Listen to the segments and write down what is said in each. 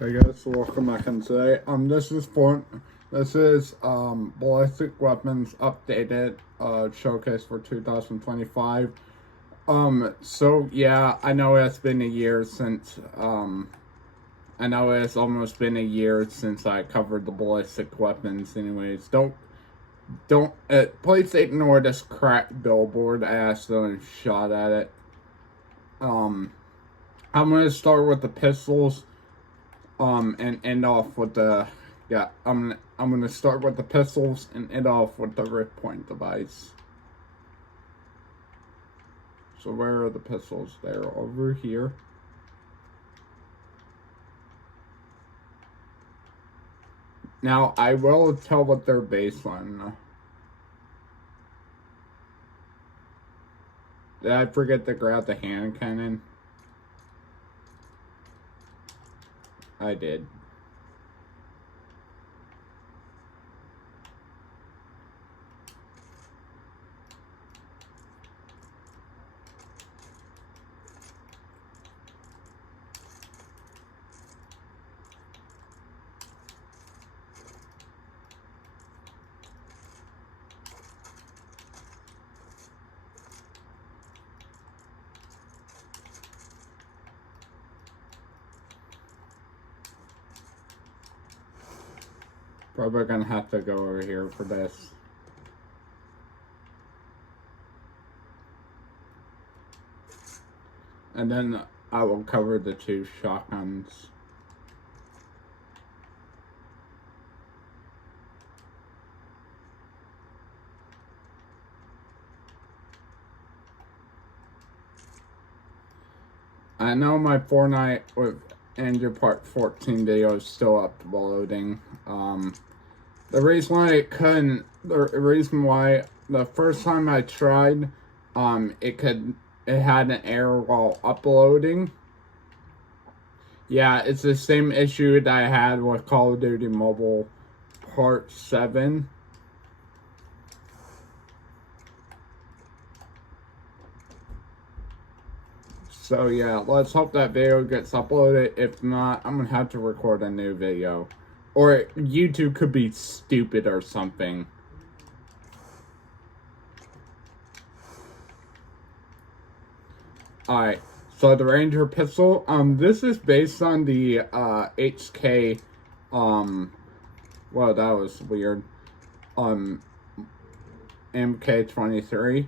Hey guys, welcome back in today. This is Ballistic Weapons Updated Showcase for 2025. So yeah, I know it's been a year since I know it's almost been a year since I covered the ballistic weapons. Anyways, please ignore this cracked billboard. I accidentally shot at it. I'm gonna start with the pistols. And end off with the I'm gonna start with the pistols and end off with the Rift Point device. So where are the pistols? They're over here. Now I will tell what they're based on. Did I forget to grab the hand cannon? I did. Probably gonna have to go over here for this. And then I will cover the two shotguns. I know my Fortnite with Andrew Part 14 video is still uploading. The reason why the first time I tried, it had an error while uploading. Yeah, it's the same issue that I had with Call of Duty Mobile Part 7. So yeah, let's hope that video gets uploaded. If not, I'm gonna have to record a new video. Or YouTube could be stupid or something. Alright, so the Ranger pistol, this is based on the HK, well, that was weird, MK23.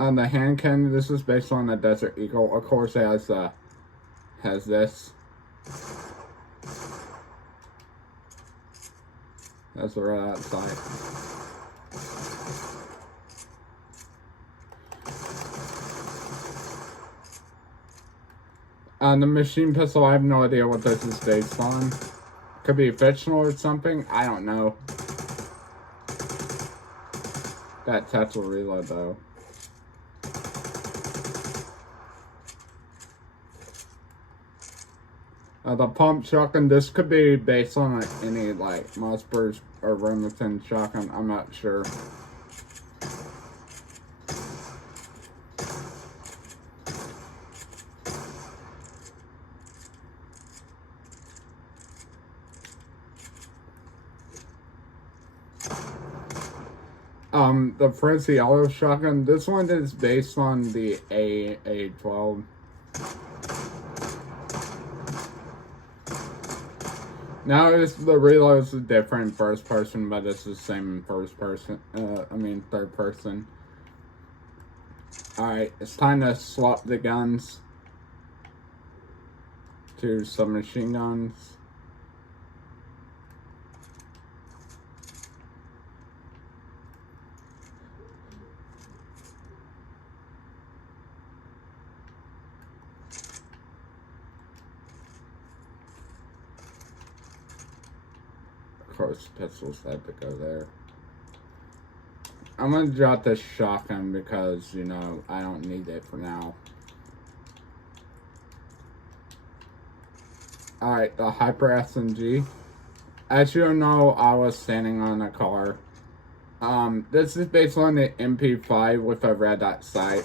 On the hand cannon, this is based on the Desert Eagle. Of course, it has this. That's the right outside. The machine pistol, I have no idea what this is based on. Could be fictional or something. I don't know. That tactical reload though. The pump shotgun, this could be based on like, any like Mossberg or Remington shotgun, I'm not sure. The Frenzy Auto shotgun, this one is based on the A12. Now the reloads is different first person, but it's the same in first person. Third person. Alright, it's time to swap the guns to some machine guns. Of course, pistols had to go there. I'm gonna drop this shotgun because, you know, I don't need it for now. Alright, the Hyper SMG. As you know, I was standing on a car. This is based on the MP5 with a red dot sight.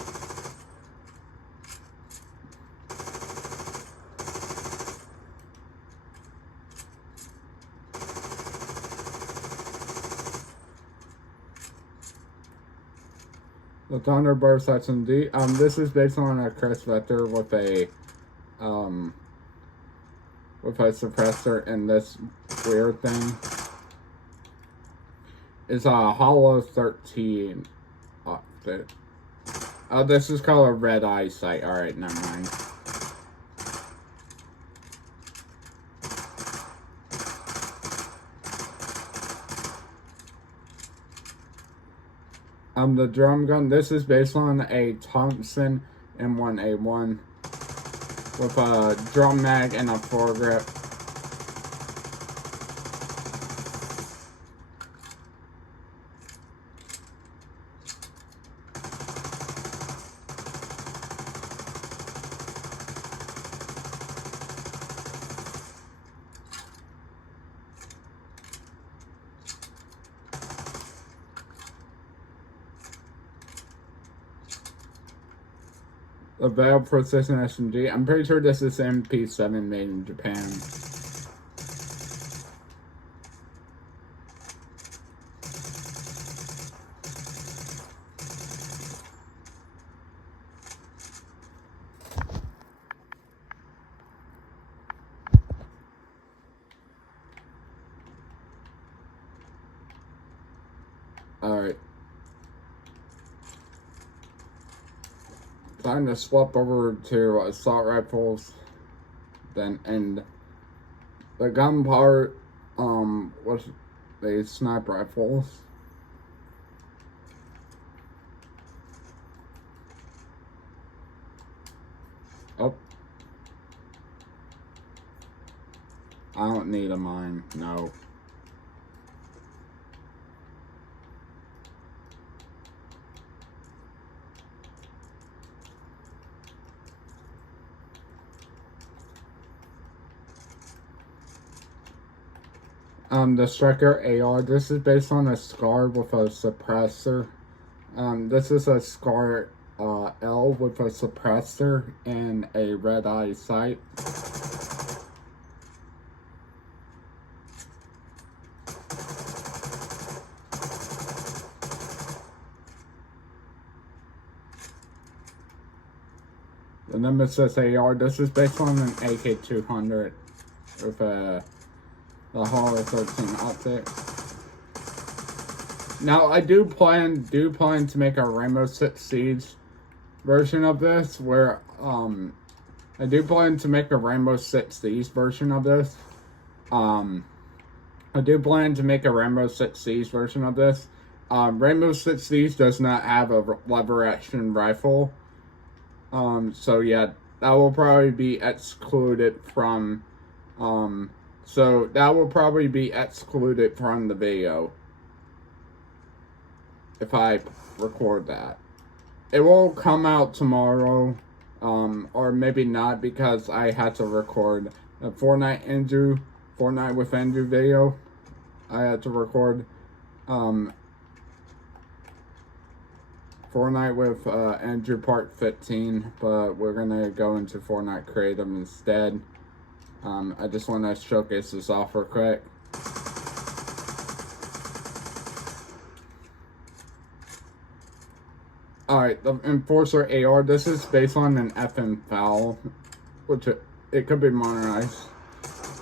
The Thunderburst SMG. This is based on a Chris Vector with a suppressor and this weird thing. It's a Hollow 13 outfit. Oh, this is called a Red Eye sight. Alright, never mind. The drum gun. This is based on a Thompson M1A1 with a drum mag and a foregrip. The Veil Precision SMG. I'm pretty sure this is MP7 made in Japan. Alright. Time to swap over to assault rifles, then, and the gun part, was the sniper rifles. Oh. I don't need a mine, no. The Striker AR. This is based on a SCAR with a suppressor. This is a SCAR L with a suppressor and a red eye sight. The Nemesis AR. This is based on an AK-200 with the Hollow 13 optic. Now I do plan to make a Rainbow Six Siege version of this, where I do plan to make a Rainbow Six Siege version of this. I do plan to make a Rainbow Six Siege version of this. Rainbow Six Siege does not have a lever action rifle. So yeah, that will probably be excluded from, so that will probably be excluded from the video if I record that. It will come out tomorrow, or maybe not, because I had to record a Fortnite with Andrew video. I had to record, Fortnite with Andrew Part 15, but we're gonna go into Fortnite Creative instead. I just want to showcase this off real quick. Alright, the Enforcer AR. This is based on an FM FAL, which it could be modernized.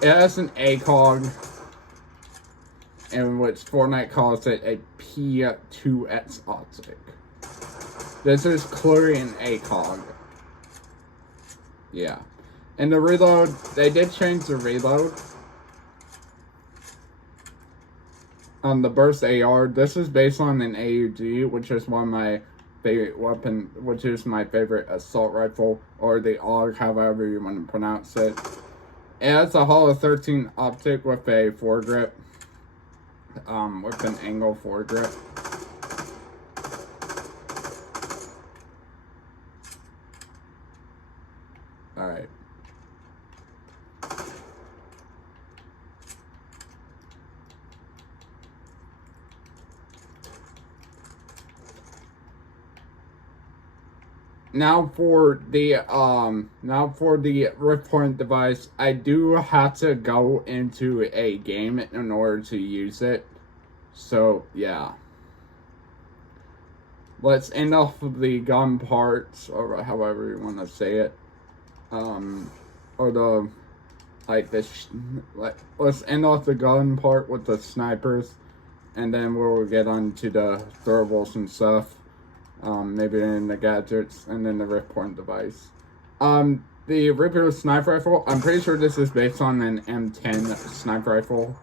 It has an ACOG, in which Fortnite calls it a P2X optic. This is clearly an ACOG. Yeah. And the reload, they did change the reload. On the Burst AR, this is based on an AUG, which is one of my favorite weapon, which is my favorite assault rifle, or the AUG, however you want to pronounce it. It has a Hollow 13 optic with a foregrip, with an angle foregrip. Alright. Now for the Rift Point device, I do have to go into a game in order to use it. So yeah. Let's end off of the gun parts, or however you want to say it. Or the like this. Let's end off the gun part with the snipers, and then we'll get on to the throwables and stuff. Maybe in the gadgets, and then the Rift Point device. The Reaper sniper rifle, I'm pretty sure this is based on an M10 sniper rifle.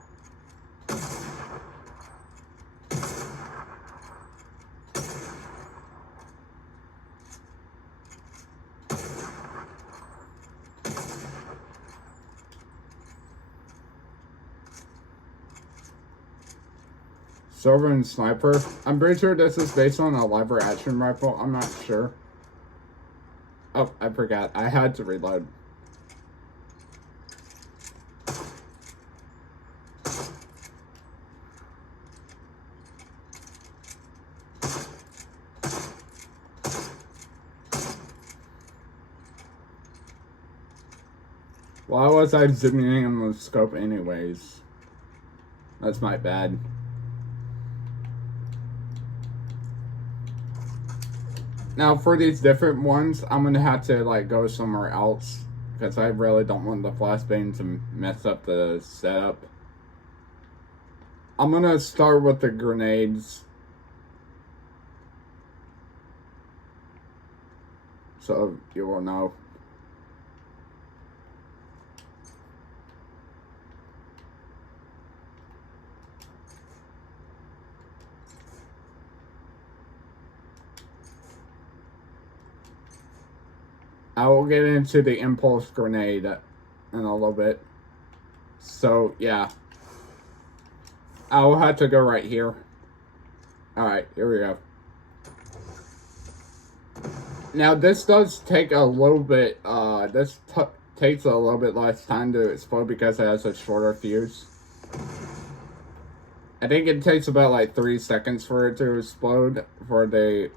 Sovereign Sniper. I'm pretty sure this is based on a lever action rifle. I'm not sure. Oh, I forgot. I had to reload. Why was I zooming in on the scope anyways? That's my bad. Now, for these different ones, I'm going to have to, like, go somewhere else. Because I really don't want the flashbang to mess up the setup. I'm going to start with the grenades. So, you will know. I will get into the impulse grenade in a little bit. So, yeah. I will have to go right here. Alright, here we go. Now, this does take a little bit, takes a little bit less time to explode because it has a shorter fuse. I think it takes about, like, 3 seconds for it to explode. For the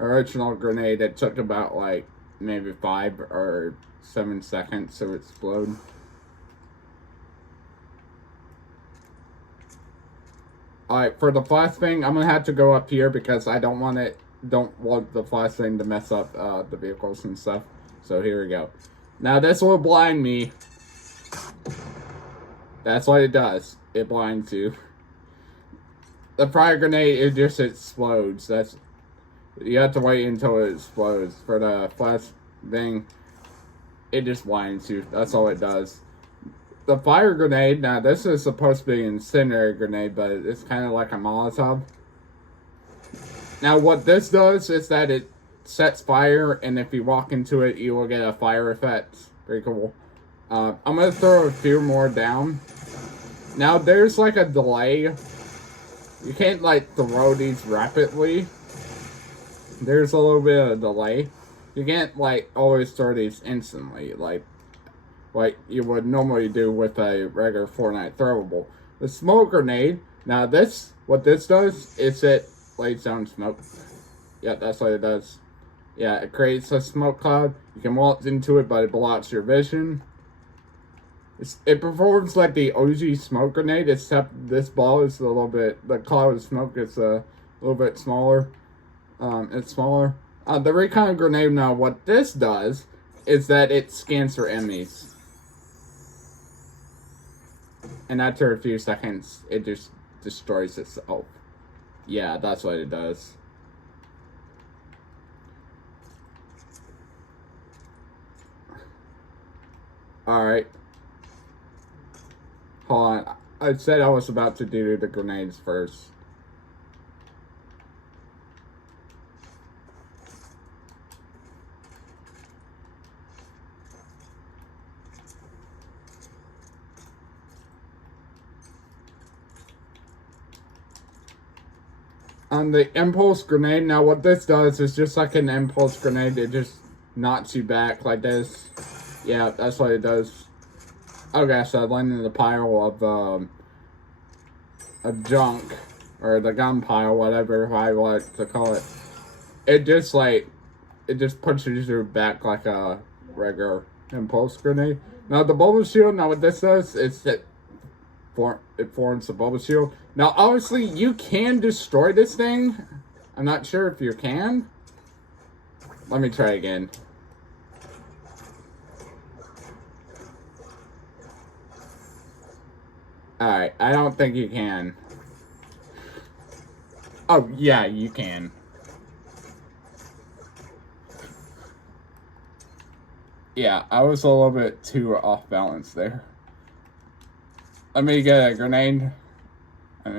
original grenade, it took about, like, maybe 5 or 7 seconds to explode. Alright, for the flashbang, I'm gonna have to go up here because I don't want the flashbang to mess up the vehicles and stuff. So here we go. Now this will blind me. That's what it does. It blinds you. The fire grenade, it just explodes. You have to wait until it explodes. For the flash thing, it just blinds you. That's all it does. The fire grenade, now this is supposed to be an incendiary grenade, but it's kind of like a Molotov. Now what this does is that it sets fire, and if you walk into it, you will get a fire effect. Pretty cool. I'm going to throw a few more down. Now there's like a delay. You can't like throw these rapidly. There's a little bit of a delay. You can't, like, always throw these instantly, like you would normally do with a regular Fortnite throwable. The smoke grenade, now what this does is it lays down smoke. Yeah, that's what it does. Yeah, it creates a smoke cloud. You can walk into it, but it blocks your vision. It performs like the OG smoke grenade, except this ball is a little bit, the cloud of smoke is a little bit smaller. It's smaller. The recon grenade, now what this does is that it scans for enemies. And after a few seconds, it just destroys itself. Yeah, that's what it does. Alright. Hold on. I said I was about to do the grenades first. On the impulse grenade, now what this does is just like an impulse grenade, it just knocks you back like this. Yeah, that's what it does. Okay, so I landed in the pile of junk, or the gun pile, whatever I like to call it. It just pushes you back like a regular impulse grenade. Now the bubble shield, now what this does is it forms the bubble shield. Now obviously you can destroy this thing. I'm not sure if you can. Let me try again. Alright, I don't think you can. Oh, yeah, you can. Yeah, I was a little bit too off balance there. Let me get a grenade. Let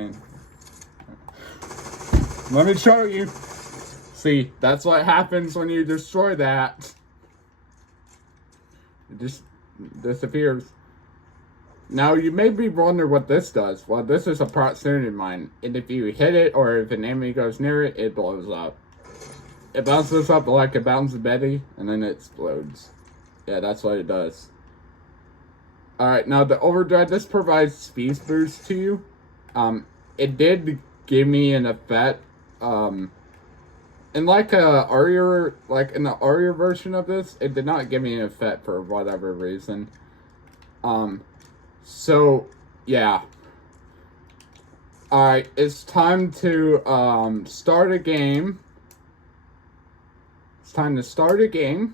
me show you. See, that's what happens when you destroy that. It just disappears. Now, you may be wondering what this does. Well, this is a proximity mine, and if you hit it, or if an enemy goes near it, it blows up. It bounces up like it bounces Betty, and then it explodes. Yeah, that's what it does. Alright, now the overdrive, this provides speed boost to you. It did give me an effect, in in the Aria version of this, it did not give me an effect for whatever reason. So, yeah. Alright, it's time to, start a game. It's time to start a game.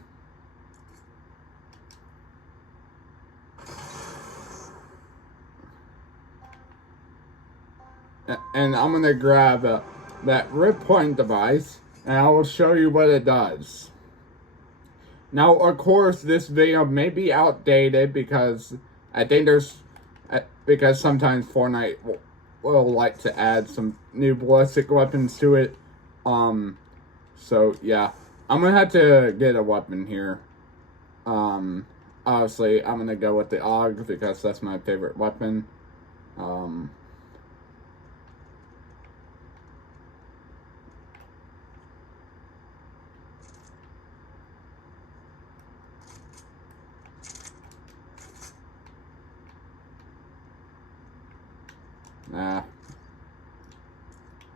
And I'm gonna grab that rip point device, and I will show you what it does. Now, of course, this video may be outdated because I think because sometimes Fortnite will like to add some new ballistic weapons to it. So yeah, I'm gonna have to get a weapon here. Obviously, I'm gonna go with the AUG because that's my favorite weapon. Nah.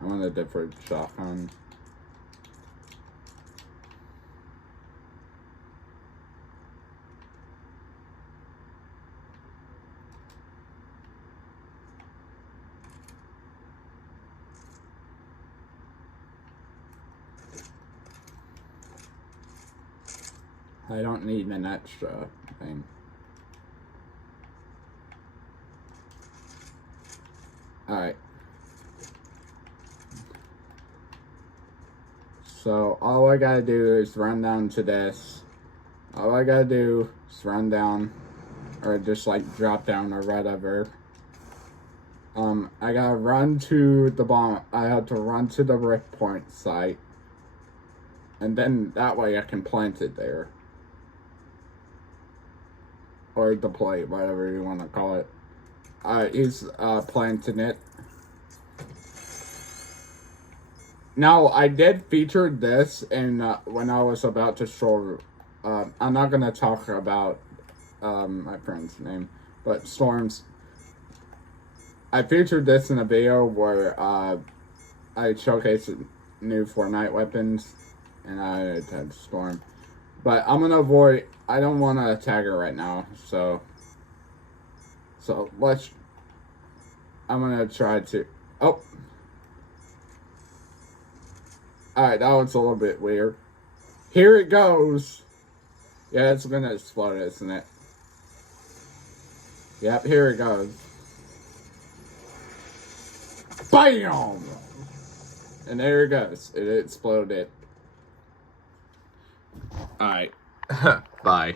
I want a different shotgun. I don't need an extra thing. Alright. So, all I gotta do is run down to this. All I gotta do is run down, or just like drop down or whatever. I gotta run to the bomb. I have to run to the rift point site. And then that way I can plant it there. Or deploy, whatever you want to call it. He's planting it. Now, I did feature this in when I was about to show. I'm not gonna talk about my friend's name, but Storm's. I featured this in a video where I showcased new Fortnite weapons, and I attacked Storm. But I'm gonna avoid. I don't want to attack her right now, so let's. I'm gonna try to. Oh. Alright, that one's a little bit weird. Here it goes. Yeah, it's gonna explode, isn't it? Yep, here it goes. BAM! And there it goes. It exploded. Alright. Bye.